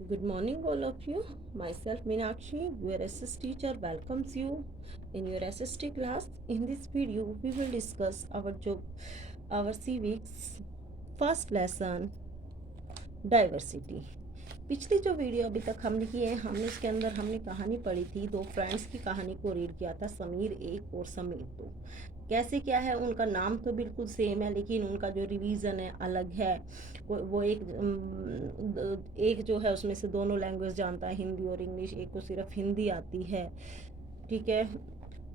Good morning, all of you. Myself, Meenakshi, your SS teacher, welcomes you in your SST class. In this video, we will discuss our civics first lesson, diversity. पिछली जो video अभी तक हमने की है, हमने इसके अंदर हमने कहानी पढ़ी थी, दो फ्रेंड्स की कहानी को रीड किया था, समीर एक और समीर दो। कैसे क्या है, उनका नाम तो बिल्कुल सेम है लेकिन उनका जो रिवीजन है अलग है। वो एक जो है उसमें से दोनों लैंग्वेज जानता है, हिंदी और इंग्लिश, एक को सिर्फ हिंदी आती है। ठीक है,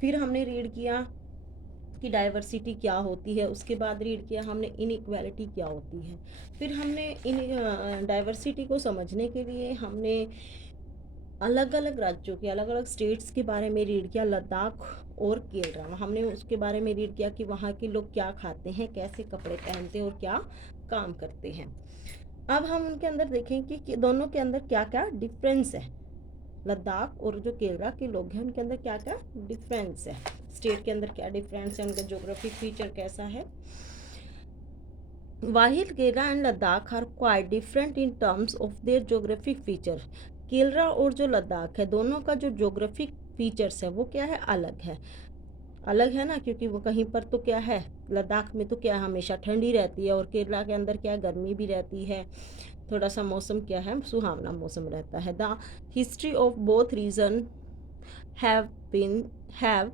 फिर हमने रीड किया कि डाइवर्सिटी क्या होती है, उसके बाद रीड किया हमने इनइक्वालिटी क्या होती है। फिर हमने इन डाइवर्सिटी को समझने के लिए हमने अलग अलग राज्यों के अलग अलग स्टेट्स के बारे में रीड किया, लद्दाख और केरला। हमने उसके बारे में रीड किया कि वहाँ के लोग क्या खाते हैं, कैसे कपड़े पहनते हैं और क्या काम करते हैं। अब हम उनके अंदर देखें कि दोनों के अंदर क्या क्या डिफरेंस है। लद्दाख और जो केरला के लोग हैं उनके अंदर क्या क्या डिफरेंस है, स्टेट के अंदर क्या डिफरेंस है, उनका ज्योग्राफिक फीचर कैसा है। While Kerala and Ladakh are quite different in terms of their geographic feature, Kerala और जो लद्दाख है दोनों का जो ज्योग्राफिक फीचर्स है वो क्या है, अलग है। अलग है ना, क्योंकि वो कहीं पर तो क्या है, लद्दाख में तो क्या हमेशा ठंडी रहती है और केरला के अंदर क्या गर्मी भी रहती है, थोड़ा सा मौसम क्या है, सुहावना मौसम रहता है। The history of both region have been have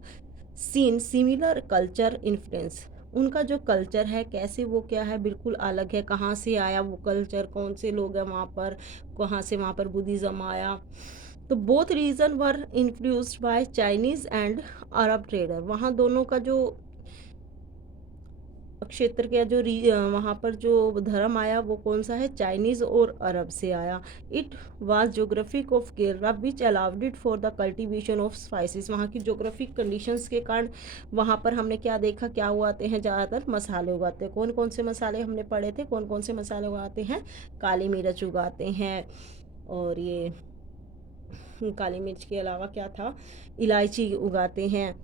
seen similar culture influence. उनका जो कल्चर है कैसे वो क्या है, बिल्कुल अलग है। कहाँ से आया वो कल्चर, कौन से लोग हैं वहाँ पर, कहाँ से वहाँ पर बुद्धिज़्म आया। तो both region were influenced by Chinese and Arab trader. वहाँ दोनों का जो क्षेत्र के जो वहाँ पर जो धर्म आया वो कौन सा है, चाइनीज़ और अरब से आया। It was geographic of Kerala which allowed it for the cultivation of spices. वहाँ की जोग्राफिक कंडीशंस के कारण वहाँ पर हमने क्या देखा, क्या उगाते हैं, ज़्यादातर मसाले उगाते हैं। कौन कौन से मसाले हमने पढ़े थे, कौन कौन से मसाले उगाते हैं, काली मिर्च उगाते हैं, और ये काली मिर्च के अलावा क्या था, इलायची उगाते हैं,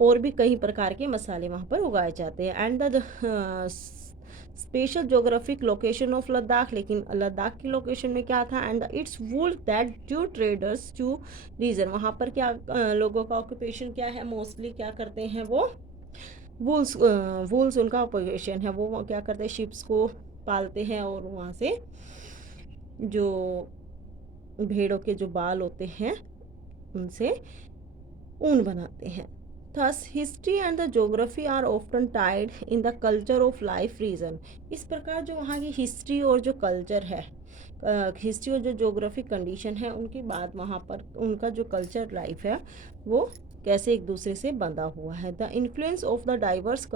और भी कई प्रकार के मसाले वहाँ पर उगाए जाते हैं। And the special geographic location of Ladakh, लेकिन लद्दाख की लोकेशन में क्या था, and it's wool that to traders to region. वहाँ पर क्या लोगों का ऑक्यूपेशन क्या है, मोस्टली क्या करते हैं वो वूल्स, वूल्स उनका ऑक्यूपेशन है। वो क्या करते हैं, शिप्स को पालते हैं और वहाँ से जो भेड़ों के जो बाल होते हैं उनसे ऊन बनाते हैं। Thus, history and the geography are often tied in the culture of life region. इस प्रकार जो वहाँ की हिस्ट्री और जो कल्चर है, हिस्ट्री और जो जोग्राफिक कंडीशन है उनके बाद वहाँ पर उनका जो कल्चर लाइफ है वो कैसे एक दूसरे से बंधा हुआ है। The influence of the diverse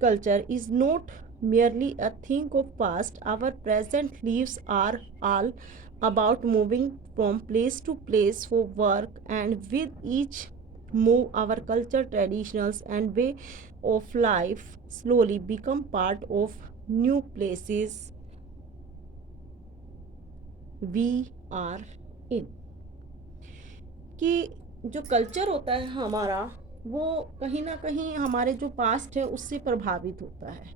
culture is not merely a thing of past. Our present lives are all about moving from place to place for work, and with each move our culture, traditions and way of life slowly become part of new places we are in। कि जो culture होता है हमारा वो कहीं ना कहीं हमारे जो पास्ट है उससे प्रभावित होता है।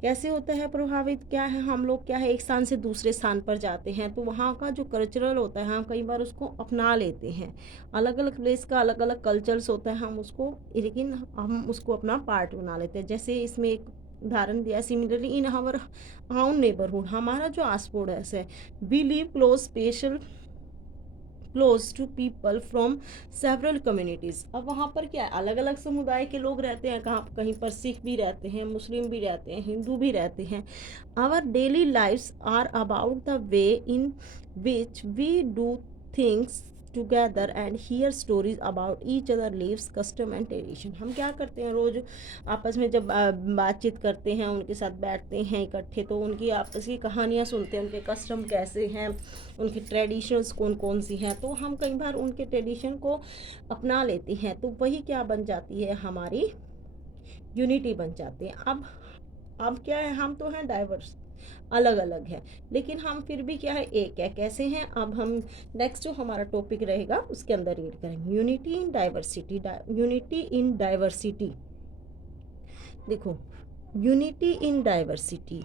कैसे होता है प्रभावित, क्या है, हम लोग क्या है एक स्थान से दूसरे स्थान पर जाते हैं तो वहाँ का जो कल्चरल होता है हम कई बार उसको अपना लेते हैं। अलग अलग प्लेस का अलग अलग कल्चर्स होता है, हम उसको लेकिन हम उसको अपना पार्ट बना लेते हैं। जैसे इसमें एक उदाहरण दिया, similarly in our own neighbourhood, हमारा जो आस पड़ोस है, we live close to people from several communities. अब वहाँ पर क्या है, अलग अलग समुदाय के लोग रहते हैं, कहाँ कहीं पर सिख भी रहते हैं, मुस्लिम भी रहते हैं, हिंदू भी रहते हैं। Our daily lifes are about the way in which we do things together and hear stories about each other lives custom and tradition. हम क्या करते हैं, रोज़ आपस में जब बातचीत करते हैं, उनके साथ बैठते हैं इकट्ठे, तो उनकी आपस की कहानियाँ सुनते हैं, उनके कस्टम कैसे हैं, उनकी ट्रेडिशंस कौन कौन सी हैं, तो हम कई बार उनके ट्रेडिशन को अपना लेते हैं, तो वही क्या बन जाती है, हमारी यूनिटी बन जाती है। अब क्या है, हम तो हैं डाइवर्स, अलग अलग है, लेकिन हम फिर भी क्या है, एक है। कैसे हैं, अब हम नेक्स्ट जो हमारा टॉपिक रहेगा उसके अंदर रीड करेंगे, unity in diversity. Unity in diversity, देखो, यूनिटी इन डाइवर्सिटी,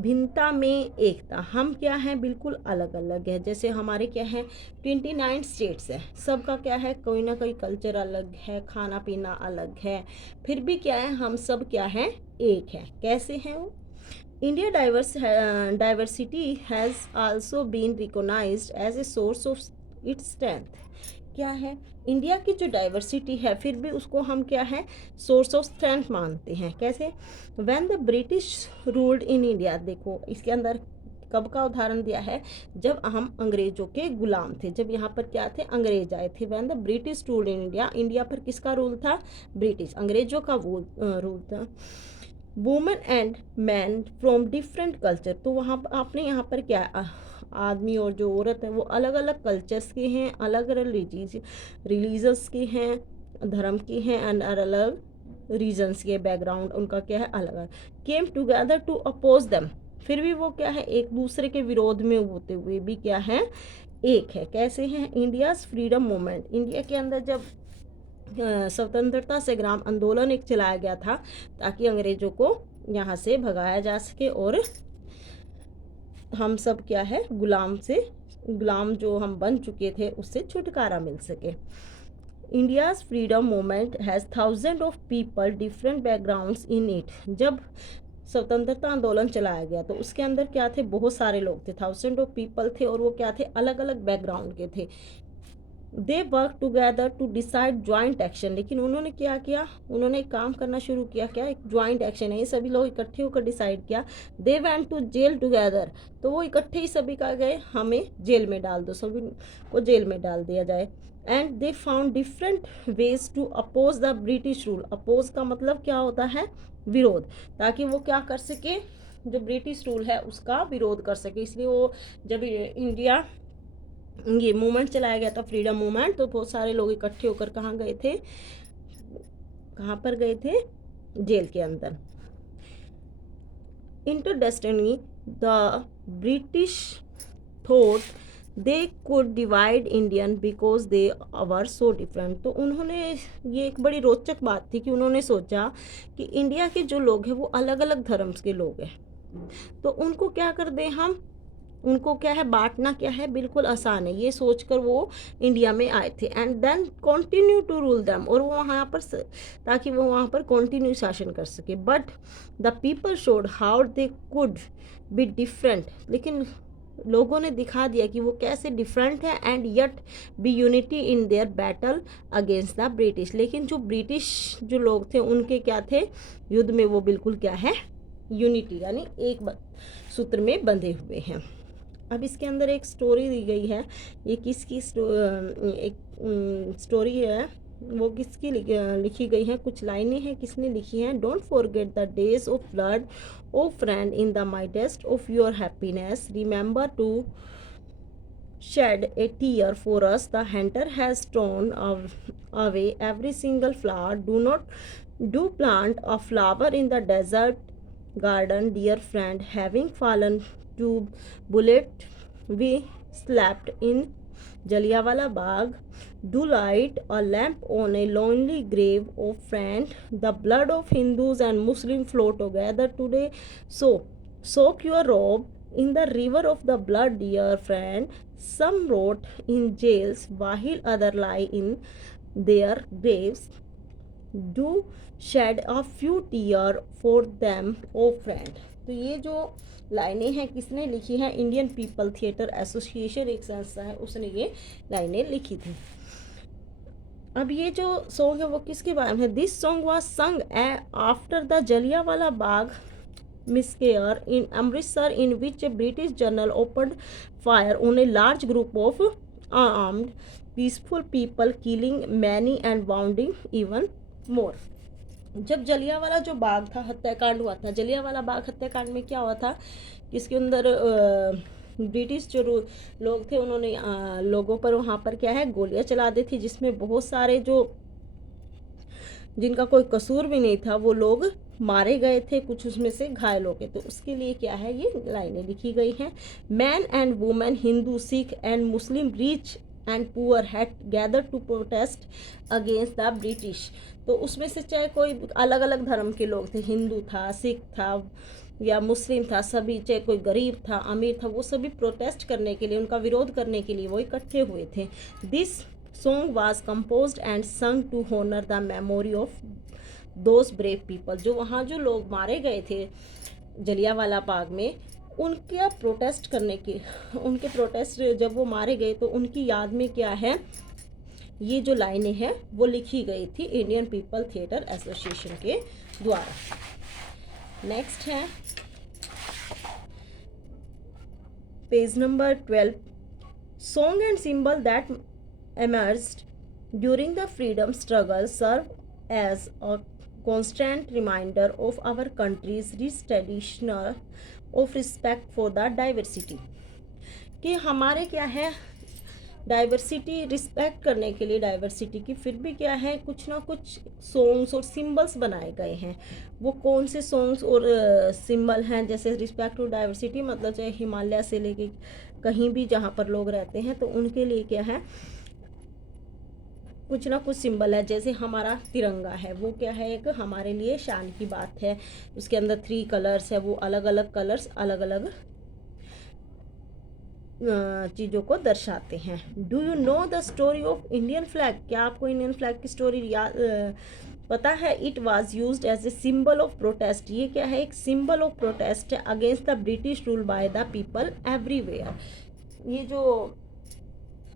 भिन्नता में एकता, हम क्या हैं बिल्कुल अलग अलग है। जैसे हमारे क्या है 29 स्टेट्स है, सबका क्या है कोई ना कोई कल्चर अलग है, खाना पीना अलग है, फिर भी क्या है हम सब क्या है एक है। कैसे हैं वो? India diversity has also been recognised as a source of its strength. क्या है? इंडिया की जो डाइवर्सिटी है फिर भी उसको हम क्या है सोर्स ऑफ स्ट्रेंथ मानते हैं। कैसे? When the British ruled in India, देखो इसके अंदर कब का उदाहरण दिया है, जब हम अंग्रेजों के गुलाम थे, जब यहाँ पर क्या थे अंग्रेज आए थे। When the British ruled in India, India पर किसका रूल था? ब्रिटिश, अंग्रेजों का रूल था। Women and man from different culture, तो वहाँ आपने यहाँ पर क्या आदमी और जो औरत है वो अलग अलग कल्चर्स के हैं, अलग अलग रिलीजन्स के हैं, धर्म के हैं, एंड अलग रीजन्स के, बैकग्राउंड उनका क्या है अलग अलग, came together to oppose them, फिर भी वो क्या है एक दूसरे के विरोध में होते हुए भी क्या है एक है। कैसे हैं? इंडियाज़ फ्रीडम मूवमेंट, इंडिया के अंदर जब स्वतंत्रता संग्राम आंदोलन एक चलाया गया था ताकि अंग्रेजों को यहाँ से भगाया जा सके और हम सब क्या है गुलाम जो हम बन चुके थे उससे छुटकारा मिल सके। India's freedom movement has thousand of people different backgrounds in it, जब स्वतंत्रता आंदोलन चलाया गया तो उसके अंदर क्या थे बहुत सारे लोग थे, थाउजेंड ऑफ पीपल थे और वो क्या थे अलग अलग बैकग्राउंड के थे। They work together to decide joint action, लेकिन उन्होंने क्या किया, उन्होंने एक काम करना शुरू किया, क्या एक ज्वाइंट एक्शन है, ये सभी लोग इकट्ठे होकर डिसाइड किया। They went to jail together, तो वो इकट्ठे ही सभी का गए हमें जेल में डाल दो, सभी को जेल में डाल दिया जाए। And they found different ways to oppose the British rule, oppose का मतलब क्या होता है विरोध, ताकि वो क्या कर सके जो ब्रिटिश रूल है उसका विरोध कर सके। इसलिए वो जब इंडिया ये मूवमेंट चलाया गया था फ्रीडम मूवमेंट, तो बहुत सारे लोग इकट्ठे होकर कहाँ गए थे, कहाँ पर गए थे? जेल के अंदर। इंटरडेस्टिनी the British thought they could divide Indian because they are so different, तो उन्होंने ये एक बड़ी रोचक बात थी कि उन्होंने सोचा कि इंडिया के जो लोग हैं वो अलग अलग धर्म के लोग हैं, तो उनको क्या कर दें हम, उनको क्या है बांटना क्या है बिल्कुल आसान है, ये सोचकर वो इंडिया में आए थे। And then continue to rule them, और वो वहाँ पर ताकि वो वहाँ पर कंटिन्यू शासन कर सके। But the people showed how they could be different, लेकिन लोगों ने दिखा दिया कि वो कैसे डिफरेंट है, and yet be unity in their battle against the British, लेकिन जो ब्रिटिश जो लोग थे उनके क्या थे युद्ध में वो बिल्कुल क्या है यूनिटी यानी एक सूत्र में बंधे हुए हैं। अब इसके अंदर एक स्टोरी दी गई है, ये किसकी एक स्टोरी है, वो किसकी लिखी गई है, कुछ लाइनें हैं किसने लिखी हैं। Don't forget the days of blood o friend in the midst of your happiness, remember to shed a tear for us, the hunter has torn away every single flower, do plant a flower in the desert garden, dear friend, having fallen to bullet we slept in Jallianwala Bagh, do light a lamp on a lonely grave, oh friend, the blood of Hindus and Muslims flow together today, so soak your robe in the river of the blood, dear friend, some rot in jails while others lie in their graves, do shed a few tears for them, oh friend। तो ये जो लाइनें हैं किसने लिखी हैं, Indian people theatre association एक संस्था है उसने ये लाइनें लिखी थी। अब ये जो सॉन्ग है वो किसके बारे में है, दिस सॉन्ग वाज संग after the Jallianwala Bagh massacre in Amritsar, in which a British general opened fire on a large group of armed peaceful people, killing many and wounding even more। जब जलियांवाला जो बाग था हत्याकांड हुआ था, जलियांवाला बाग हत्याकांड में क्या हुआ था, इसके अंदर ब्रिटिश जो लोग थे उन्होंने लोगों पर वहाँ पर क्या है गोलियां चला दी थी, जिसमें बहुत सारे जो जिनका कोई कसूर भी नहीं था वो लोग मारे गए थे, कुछ उसमें से घायल हो गए। तो उसके लिए क्या है ये लाइनें लिखी गई हैं। Man and women, Hindu, Sikh and Muslim, rich and poor had gather to protest against the British. तो उसमें से चाहे कोई अलग अलग धर्म के लोग थे, हिंदू था, सिख था, या मुस्लिम था, सभी, चाहे कोई गरीब था, अमीर था, वो सभी प्रोटेस्ट करने के लिए, उनका विरोध करने के लिए वो इकट्ठे हुए थे। This song was composed and sung to honour the memory of those brave people. जो वहाँ जो लोग मारे गए थे जलियांवाला बाग में, उनके प्रोटेस्ट करने की, उनके प्रोटेस्ट जब वो मारे गए तो उनकी याद में क्या है, ये जो लाइनें हैं वो लिखी गई थी इंडियन पीपल थिएटर एसोसिएशन के द्वारा। नेक्स्ट है page number 12, song and symbol that emerged during the freedom struggle serve as a constant reminder of our country's rich tradition of respect for the diversity। कि हमारे क्या है, diversity respect करने के लिए डाइवर्सिटी की, फिर भी क्या है, कुछ ना कुछ सॉन्ग्स और सिंबल्स बनाए गए हैं। वो कौन से सॉन्ग्स और सिंबल हैं, जैसे रिस्पेक्ट टू डाइवर्सिटी मतलब चाहे हिमालय से लेके कहीं भी जहाँ पर लोग रहते हैं तो उनके लिए क्या है, कुछ ना कुछ सिंबल है। जैसे हमारा तिरंगा है, वो क्या है, एक हमारे लिए शान की बात है। उसके अंदर 3 कलर्स है, वो अलग अलग कलर्स अलग अलग चीज़ों को दर्शाते हैं। Do you know the story of Indian flag? क्या आपको इंडियन फ्लैग की स्टोरी पता है? It was use as a symbol of protest. ये क्या है, एक सिंबल ऑफ प्रोटेस्ट है against the British rule by the people everywhere. ये जो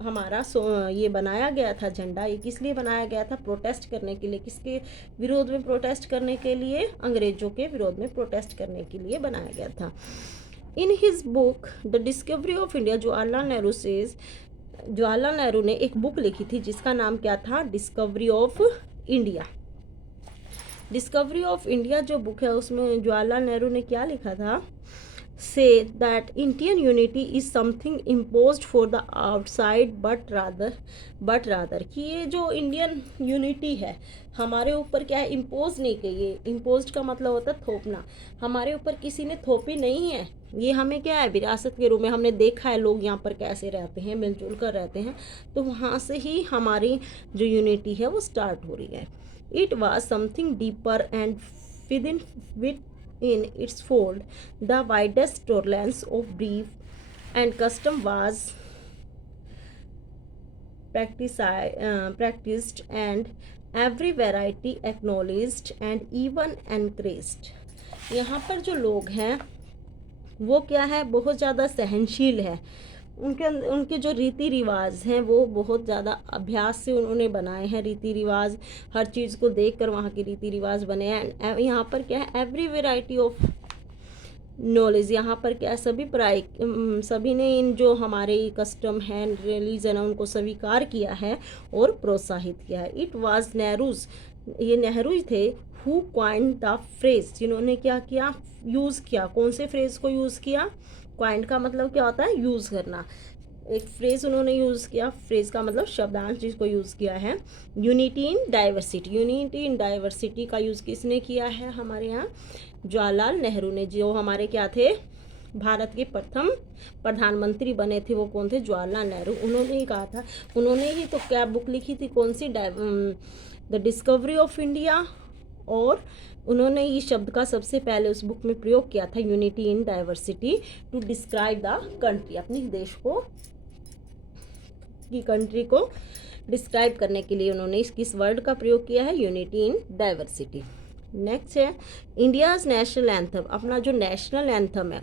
हमारा ये बनाया गया था झंडा, ये किस लिए बनाया गया था? प्रोटेस्ट करने के लिए। किसके विरोध में प्रोटेस्ट करने के लिए? अंग्रेजों के विरोध में प्रोटेस्ट करने के लिए बनाया गया था। In his book the discovery of India, Jawaharlal Nehru ने एक बुक लिखी थी जिसका नाम क्या था? Discovery of India. Discovery of India जो बुक है उसमें जवाहरलाल नेहरू ने क्या लिखा था? Say that Indian unity is something imposed for the outside but rather कि ये जो इंडियन यूनिटी है हमारे ऊपर क्या है, इम्पोज नहीं की। ये इम्पोज का मतलब होता है थोपना। हमारे ऊपर किसी ने थोपी नहीं है, ये हमें क्या है, विरासत के रूप में हमने देखा है लोग यहाँ पर कैसे रहते हैं, मिलजुल कर रहते हैं, तो वहाँ से ही हमारी जो यूनिटी है वो स्टार्ट हो रही है। It was something deeper and with in its fold the widest tolerance of belief and custom was practiced and every variety acknowledged and even encouraged। यहाँ पर जो लोग हैं वो क्या है, बहुत ज़्यादा सहनशील है। उनके जो रीति रिवाज हैं वो बहुत ज़्यादा अभ्यास से उन्होंने बनाए हैं। रीति रिवाज, हर चीज़ को देखकर वहाँ के रीति रिवाज बने हैं। यहाँ पर क्या है, एवरी वेराइटी ऑफ नॉलेज, यहाँ पर क्या है, सभी ने इन जो हमारे कस्टम है, रिलीजन है, उनको स्वीकार किया है और प्रोत्साहित किया है। इट वाज नेहरूज, ये नेहरू थे, हु क्वाइंड द फ्रेज, जिन्होंने क्या किया, यूज़ किया। कौन से फ्रेज को यूज़ किया? क्वाइंड का मतलब क्या होता है, यूज़ करना। एक फ्रेज उन्होंने यूज़ किया, फ्रेज का मतलब शब्दांश जिसको यूज़ किया है, unity in diversity. Unity in diversity का यूज़ किसने किया है? हमारे यहाँ जवाहरलाल नेहरू ने, जो हमारे क्या थे, भारत के प्रथम प्रधानमंत्री बने थे। वो कौन थे? जवाहरलाल नेहरू। उन्होंने ही कहा था, उन्होंने ही तो क्या बुक लिखी थी, कौन सी? The discovery of India. और उन्होंने इस शब्द का सबसे पहले उस बुक में प्रयोग किया था, unity in diversity, to describe the country, अपनी देश को की कंट्री को डिस्क्राइब करने के लिए उन्होंने किस वर्ड का प्रयोग किया है? Unity in diversity. नेक्स्ट है इंडियाज नेशनल एंथम, अपना जो नेशनल एंथम है,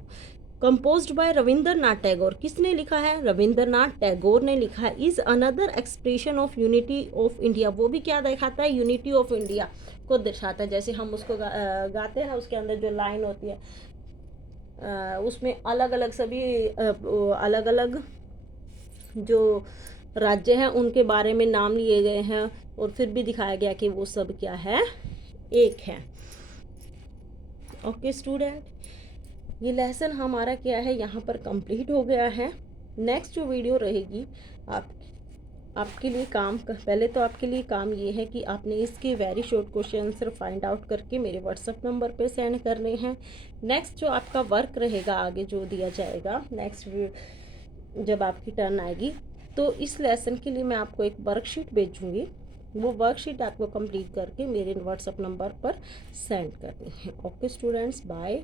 कंपोज्ड बाय रविंद्रनाथ टैगोर। किसने लिखा है? रविंद्रनाथ टैगोर ने लिखा है। Is another expression of unity of India, वो भी क्या दिखाता है? यूनिटी ऑफ इंडिया को दर्शाता है। जैसे हम उसको गाते हैं ना, उसके अंदर जो लाइन होती है उसमें अलग अलग सभी अलग अलग जो राज्य हैं उनके बारे में नाम लिए गए हैं और फिर भी दिखाया गया कि वो सब क्या है, एक है। ओके स्टूडेंट, ये लेसन हमारा क्या है, यहाँ पर कंप्लीट हो गया है। नेक्स्ट जो वीडियो रहेगी आपके लिए पहले तो आपके लिए काम ये है कि आपने इसके very short question answer find out करके मेरे व्हाट्सएप नंबर पे सेंड करने हैं। नेक्स्ट जो आपका वर्क रहेगा आगे जो दिया जाएगा, नेक्स्ट जब आपकी टर्न आएगी तो इस लेसन के लिए मैं आपको एक वर्कशीट भेजूँगी। वो वर्कशीट आपको कंप्लीट करके मेरे व्हाट्सएप नंबर पर सेंड करनी है। Okay students, bye.